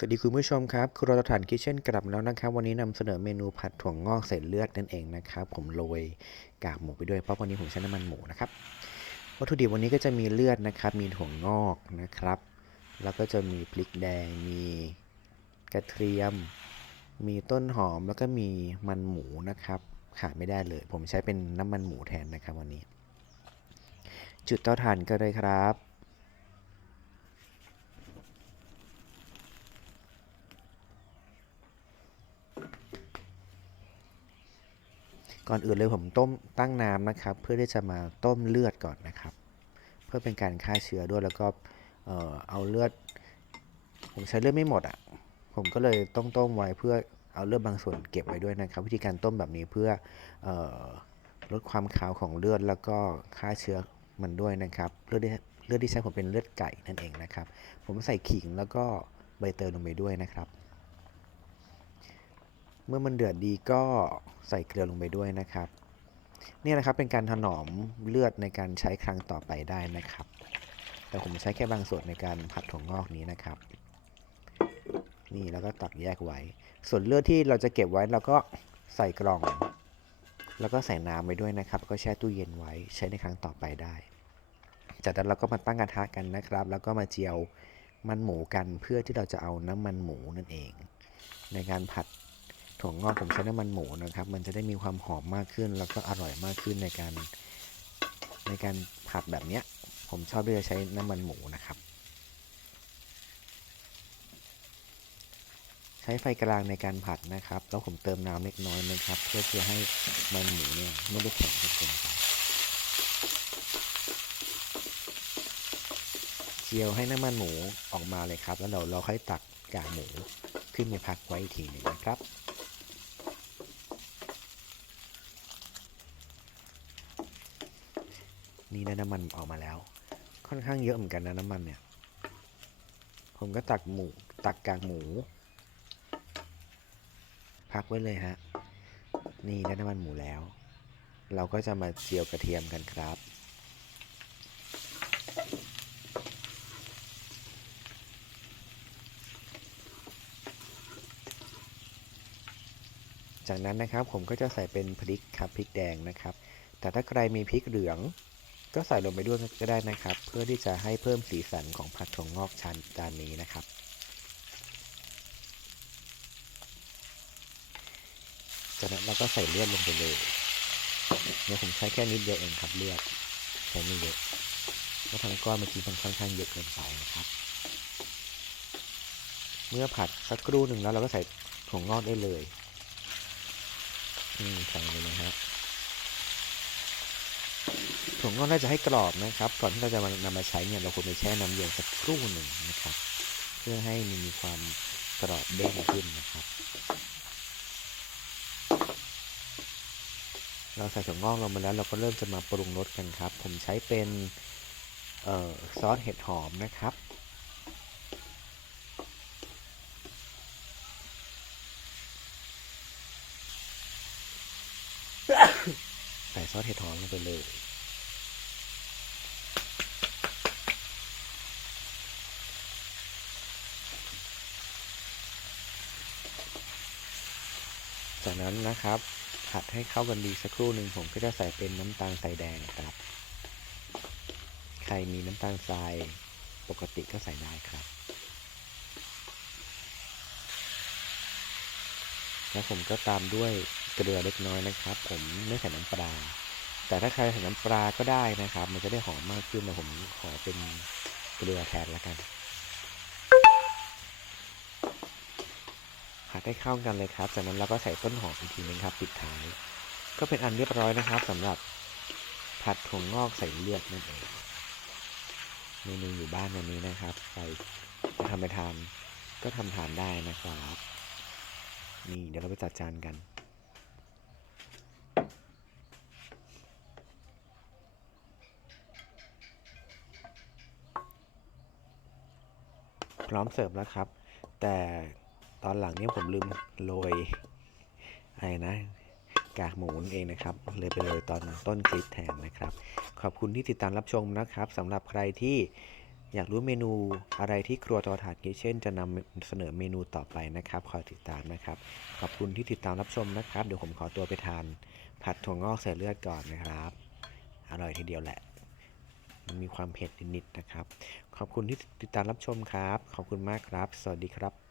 สวัสดีคุณผู้ชมครับครัวตะฐานคิเช่นกลับแล้วนะครับ วันนี้นำเสนอเมนูผัดถั่วงอกใส่เลือดนั่นเองนะครับ ผมโรยกากหมูไปด้วยเพราะวันนี้ผมใช้น้ำมันหมูนะครับวัตถุดิบวันนี้ก็จะมีเลือดนะครับ มีถั่วงอกนะครับ แล้วก็จะมีพริกแดง มีกระเทียม มีต้นหอมแล้วก็มีมันหมูนะครับขาดไม่ได้เลย ผมใช้เป็นน้ำมันหมูแทนนะครับวันนี้ จุดเตาถ่านก็เลยครับ ก่อนอื่นเลยผมต้มตั้งน้ำนะครับ เพื่อที่จะมาต้มเลือดก่อนนะครับ เพื่อเป็นการฆ่าเชื้อด้วยแล้วก็เออเอาเลือด ผมใช้เลือดไม่หมดอะผมก็เลยต้องต้มไว้เพื่อเอาเลือดบางส่วนเก็บไว้ด้วยนะครับ วิธีการต้มแบบนี้เพื่อเออลดความคาวของเลือดแล้วก็ฆ่าเชื้อมันด้วยนะครับเลือดที่เลือดที่ใช้ผมเป็นเลือดไก่นั่นเองนะครับ ผมใส่ขิงแล้วก็ใบเตยลงไปด้วยนะครับ เมื่อมันเดือดดีก็ใส่เกลือลงไปด้วยนะครับ นี่นะครับเป็นการถนอมเลือดในการใช้ครั้งต่อไปได้นะครับ แต่ผมใช้แค่บางส่วนในการผัดถั่วงอกนี้นะครับ นี่แล้วก็ตักแยกไว้ ส่วนเลือดที่เราจะเก็บไว้เราก็ใส่กล่อง แล้วก็ใส่น้ำไว้ด้วยนะครับ ก็แช่ตู้เย็นไว้ใช้ในครั้งต่อไปได้ จากนั้นเราก็มาตั้งกระทะกันนะครับ แล้วก็มาเจียวมันหมูกันเพื่อที่เราจะเอาน้ำมันหมูนั่นเอง ในการผัด ถั่วงอกผมใช้น้ำมันหมูนะครับ มันจะได้มีความหอมมากขึ้น แล้วก็อร่อยมากขึ้นในการในการผัดแบบเนี้ย ผมชอบที่จะใช้น้ำมันหมูนะครับ ใช้ไฟกลางในการผัดนะครับ แล้วผมเติมน้ำเล็กน้อยนะครับ เพื่อที่ให้มันหมูเนี่ยไม่ได้แข็งจนเกินไปเจียวให้น้ำมันหมูออกมาเลยครับ แล้วเราเราค่อยตักกากหมูขึ้นไปพักไว้อีกทีหนึ่งนะครับ นี่ได้น้ำมันออกมาแล้ว ค่อนข้างเยอะเหมือนกันนะน้ำมันเนี่ย ผมก็ตักหมูตักกากหมู พักไว้เลยฮะ นี่ได้น้ำมันหมูแล้ว เราก็จะมาเจียวกระเทียมกันครับจากนั้นนะครับผมก็จะใส่เป็นพริกครับพริกแดงนะครับ แต่ถ้าใครมีพริกเหลือง ก็ใส่ลงไปด้วยก็ได้นะครับ เพื่อที่จะให้เพิ่มสีสันของผัดถั่วงอกชานจานนี้นะครับ จากนั้นเราก็ใส่เลือดลงไปเลยเนี่ยผมใช้แค่นิดเดียวเองครับเลือดใช้ไม่เยอะเพราะทางก้อนเมื่อกี้มันค่อนข้างเยอะเกินไปนะครับ เมื่อผัดสักครู่หนึ่งแล้วเราก็ใส่ถั่วงอกได้เลยนี่ใส่เลยนะฮะ ถั่วงอกน่าจะให้กรอบนะครับ ก่อนที่เราจะมานำมาใช้เนี่ยเราควรไปแช่น้ำเย็นสักครู่หนึ่งนะครับ เพื่อให้มันมีความกรอบเด้งขึ้นนะครับ เราใส่ถั่วงอกลงมาแล้วเราก็เริ่มจะมาปรุงรสกันครับ ผมใช้เป็นออซอสเห็ดหอมนะครับใส่ซอสเห็ดหอมลงไปเลย นั้นนะครับ ผัดให้เข้ากันดีสักครู่หนึ่งผมก็จะใส่เป็นน้ำตาลทรายแดงครับ ใครมีน้ำตาลทรายปกติก็ใส่ได้ครับ แล้วผมก็ตามด้วยเกลือเล็กน้อยนะครับ ผมไม่ใส่น้ำปลา แต่ถ้าใครใส่น้ำปลาก็ได้นะครับ มันจะได้หอมมากขึ้นแต่ผมขอเป็นเกลือแทนละกัน ผัดให้เข้ากันเลยครับ จากนั้นเราก็ใส่ต้นหอมอีกทีนึงครับ ปิดท้าย ก็เป็นอันเรียบร้อยนะครับสำหรับผัดถั่วงอกใส่เลือดนั่นเองเมนูอยู่บ้านวันนี้นะครับใครจะทำไปทานก็ทำทานได้นะครับนี่เดี๋ยวเราไปจัดจานกันพร้อมเสิร์ฟแล้วครับ แต่ ตอนหลังเนี่ยผมลืมโรยอะไรนะ กากหมูนเองนะครับ เลยไปเลยตอนต้นคลิปแทนนะครับ ขอบคุณที่ติดตามรับชมนะครับสำหรับใครที่อยากรู้เมนูอะไรที่ครัวเตอถานคิเช่น จะนำเสนอเมนูต่อไปนะครับคอยติดตามนะครับ ขอบคุณที่ติดตามรับชมนะครับ เดี๋ยวผมขอตัวไปทาน ผัดถั่วงอกใส่เลือดก่อนนะครับ อร่อยทีเดียวแหละมันมีความเผ็ดนิดๆนะครับ ขอบคุณที่ติดตามรับชมครับ ขอบคุณมากครับ สวัสดีครับ